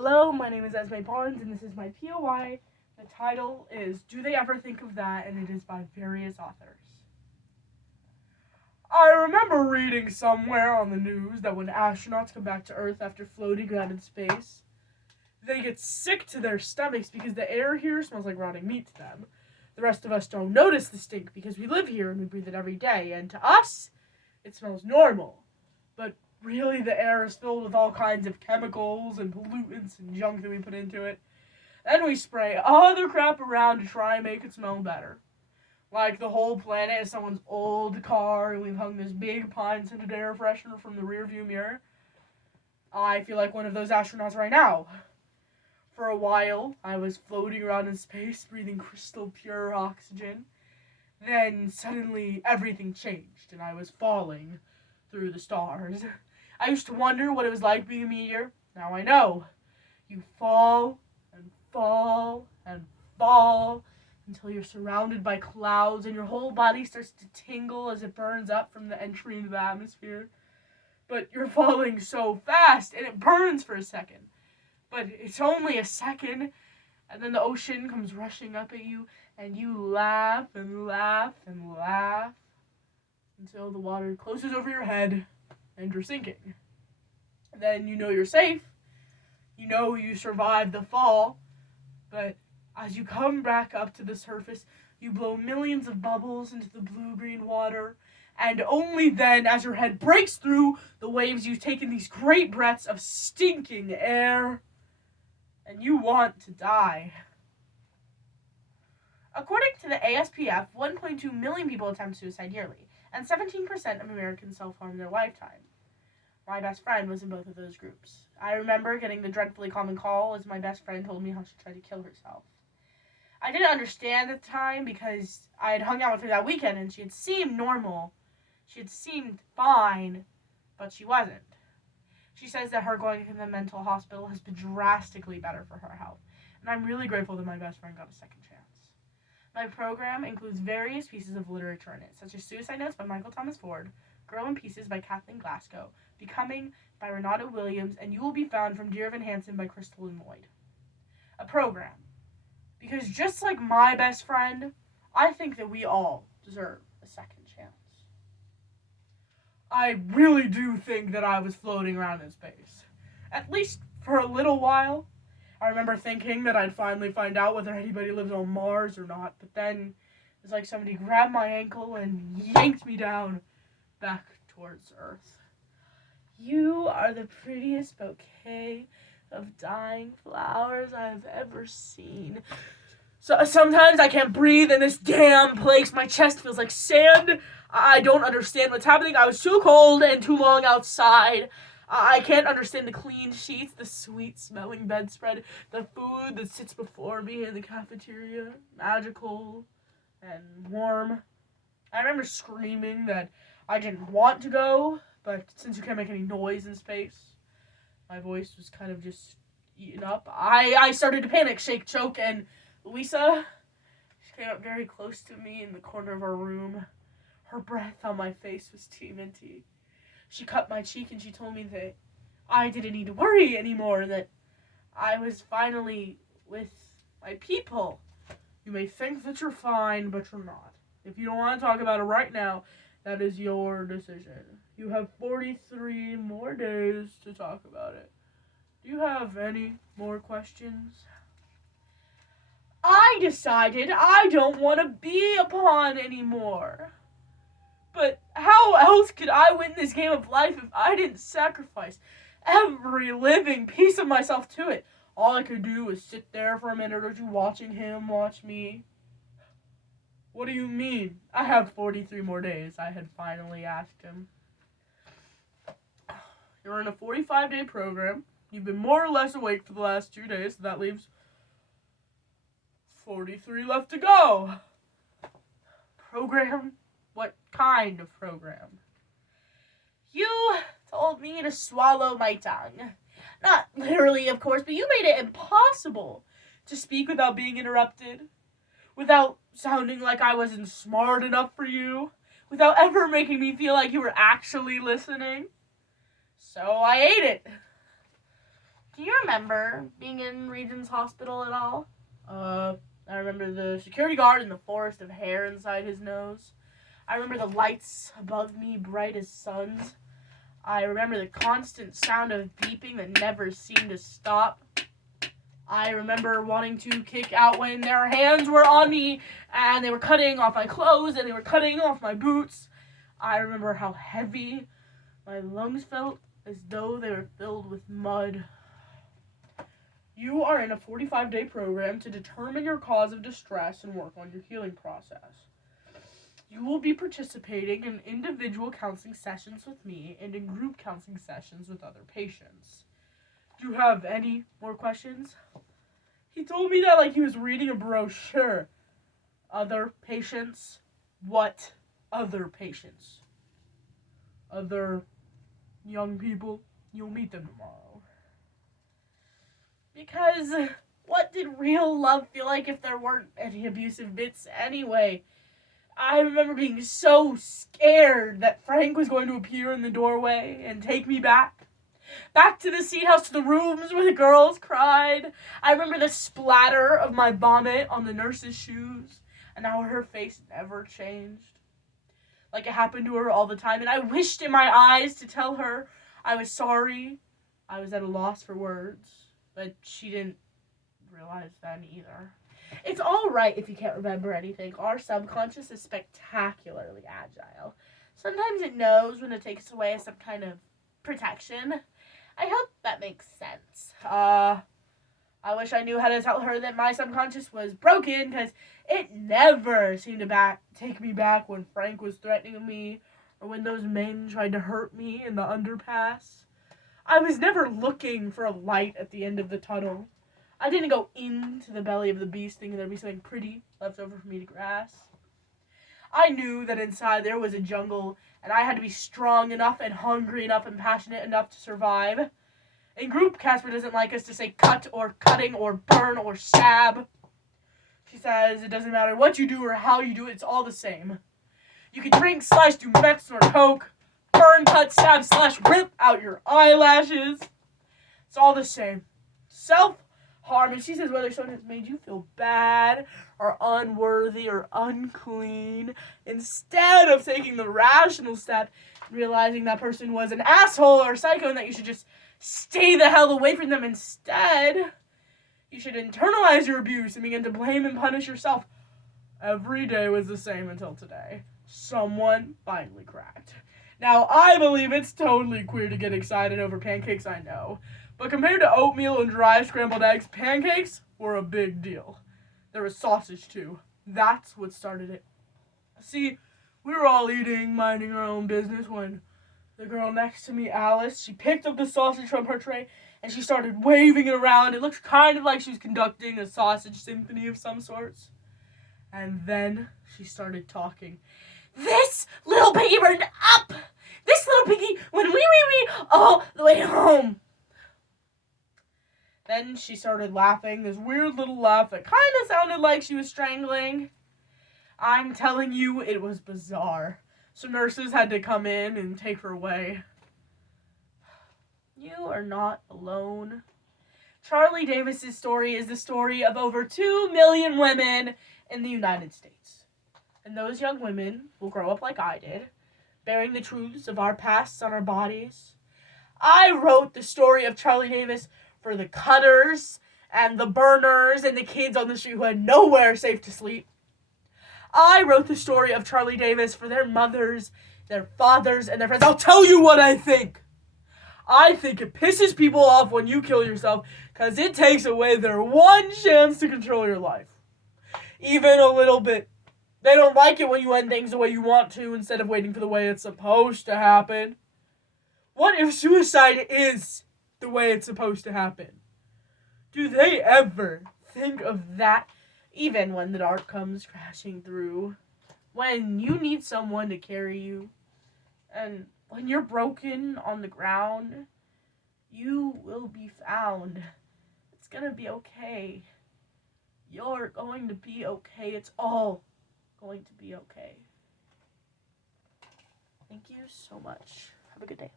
Hello, my name is Esme Barnes, and this is my POI. The title is Do They Ever Think of That? And it is by various authors. I remember reading somewhere on the news that when astronauts come back to Earth after floating around in space, they get sick to their stomachs because the air here smells like rotting meat to them. The rest of us don't notice the stink because we live here and we breathe it every day, and to us, it smells normal. But really, the air is filled with all kinds of chemicals and pollutants and junk that we put into it. Then we spray other crap around to try and make it smell better. Like the whole planet is someone's old car, and we've hung this big pine-scented air freshener from the rearview mirror. I feel like one of those astronauts right now. For a while, I was floating around in space, breathing crystal pure oxygen. Then, suddenly, everything changed, and I was falling through the stars. I used to wonder what it was like being a meteor. Now I know. You fall, and fall, and fall, until you're surrounded by clouds, and your whole body starts to tingle as it burns up from the entry into the atmosphere. But you're falling so fast, and it burns for a second. But it's only a second, and then the ocean comes rushing up at you, and you laugh and laugh and laugh until the water closes over your head and you're sinking. Then you know you're safe. You know you survived the fall, but as you come back up to the surface, you blow millions of bubbles into the blue-green water, and only then, as your head breaks through the waves, you've taken these great breaths of stinking air, and you want to die. According to the ASPF, 1.2 million people attempt suicide yearly, and 17% of Americans self-harm in their lifetime. My best friend was in both of those groups. I remember getting the dreadfully common call as my best friend told me how she tried to kill herself. I didn't understand at the time because I had hung out with her that weekend and she had seemed normal. She had seemed fine, but she wasn't. She says that her going to the mental hospital has been drastically better for her health, and I'm really grateful that my best friend got a second chance. My program includes various pieces of literature in it, such as Suicide Notes by Michael Thomas Ford, Girl in Pieces by Kathleen Glasgow, Becoming by Renata Williams, and You Will Be Found from Dear Evan Hansen by Crystal Lloyd. A program. Because just like my best friend, I think that we all deserve a second chance. I really do think that I was floating around in space. At least for a little while. I remember thinking that I'd finally find out whether anybody lives on Mars or not, but then it's like somebody grabbed my ankle and yanked me down back towards Earth. You are the prettiest bouquet of dying flowers I've ever seen. So sometimes I can't breathe in this damn place. My chest feels like sand. I don't understand what's happening. I was too cold and too long outside. I can't understand the clean sheets, the sweet-smelling bedspread, the food that sits before me in the cafeteria, magical and warm. I remember screaming that I didn't want to go, but since you can't make any noise in space, my voice was kind of just eaten up. I started to panic, shake, choke, and Louisa, she came up very close to me in the corner of our room. Her breath on my face was TMNT. She cut my cheek and she told me that I didn't need to worry anymore, that I was finally with my people. You may think that you're fine, but you're not. If you don't want to talk about it right now, that is your decision. You have 43 more days to talk about it. Do you have any more questions? I decided I don't want to be a pawn anymore. But how else could I win this game of life if I didn't sacrifice every living piece of myself to it? All I could do was sit there for a minute or two watching him watch me. What do you mean? I have 43 more days, I had finally asked him. You're in a 45-day program. You've been more or less awake for the last 2 days, so that leaves 43 left to go. Program? What kind of program? You told me to swallow my tongue. Not literally, of course, but you made it impossible to speak without being interrupted, without sounding like I wasn't smart enough for you, without ever making me feel like you were actually listening. So I ate it. Do you remember being in Regent's Hospital at all? I remember the security guard and the forest of hair inside his nose. I remember the lights above me, bright as suns. I remember the constant sound of beeping that never seemed to stop. I remember wanting to kick out when their hands were on me and they were cutting off my clothes and they were cutting off my boots. I remember how heavy my lungs felt, as though they were filled with mud. You are in a 45-day program to determine your cause of distress and work on your healing process. You will be participating in individual counseling sessions with me and in group counseling sessions with other patients. Do you have any more questions? He told me that like he was reading a brochure. Other patients? What other patients? Other young people? You'll meet them tomorrow. Because what did real love feel like if there weren't any abusive bits anyway? I remember being so scared that Frank was going to appear in the doorway and take me back. Back to the seat house, to the rooms where the girls cried. I remember the splatter of my vomit on the nurse's shoes, and how her face never changed. Like it happened to her all the time, and I wished in my eyes to tell her I was sorry. I was at a loss for words, but she didn't realize then either. It's all right if you can't remember anything. Our subconscious is spectacularly agile. Sometimes it knows when to take us away as some kind of protection. I hope that makes sense. I wish I knew how to tell her that my subconscious was broken, because it never seemed to take me back when Frank was threatening me, or when those men tried to hurt me in the underpass. I was never looking for a light at the end of the tunnel. I didn't go into the belly of the beast thinking there'd be something pretty left over for me to grasp. I knew that inside there was a jungle, and I had to be strong enough and hungry enough and passionate enough to survive. In group, Casper doesn't like us to say cut or cutting or burn or stab. She says it doesn't matter what you do or how you do it, it's all the same. You can drink, slice, do meth, or coke, burn, cut, stab, slash, rip out your eyelashes. It's all the same. Self-harm. And she says whether someone has made you feel bad or unworthy or unclean, instead of taking the rational step, realizing that person was an asshole or a psycho and that you should just stay the hell away from them instead, you should internalize your abuse and begin to blame and punish yourself. Every day was the same until today. Someone finally cracked. Now, I believe it's totally queer to get excited over pancakes, I know. But compared to oatmeal and dry scrambled eggs, pancakes were a big deal. There was sausage, too. That's what started it. See, we were all eating, minding our own business, when the girl next to me, Alice, she picked up the sausage from her tray, and she started waving it around. It looked kind of like she was conducting a sausage symphony of some sorts. And then she started talking. This little piggy burned up! This little piggy went wee all the way home. Then she started laughing, this weird little laugh that kind of sounded like she was strangling. I'm telling you, it was bizarre. So nurses had to come in and take her away. You are not alone. Charlie Davis's story is the story of over 2 million women in the United States. And those young women will grow up like I did, bearing the truths of our pasts on our bodies. I wrote the story of Charlie Davis for the cutters and the burners and the kids on the street who had nowhere safe to sleep. I wrote the story of Charlie Davis for their mothers, their fathers, and their friends. I'll tell you what I think. I think it pisses people off when you kill yourself because it takes away their one chance to control your life. Even a little bit. They don't like it when you end things the way you want to instead of waiting for the way it's supposed to happen. What if suicide is the way it's supposed to happen? Do they ever think of that? Even when the dark comes crashing through. When you need someone to carry you. And when you're broken on the ground, you will be found. It's gonna be okay. You're going to be okay. It's all going to be okay. Thank you so much. Have a good day.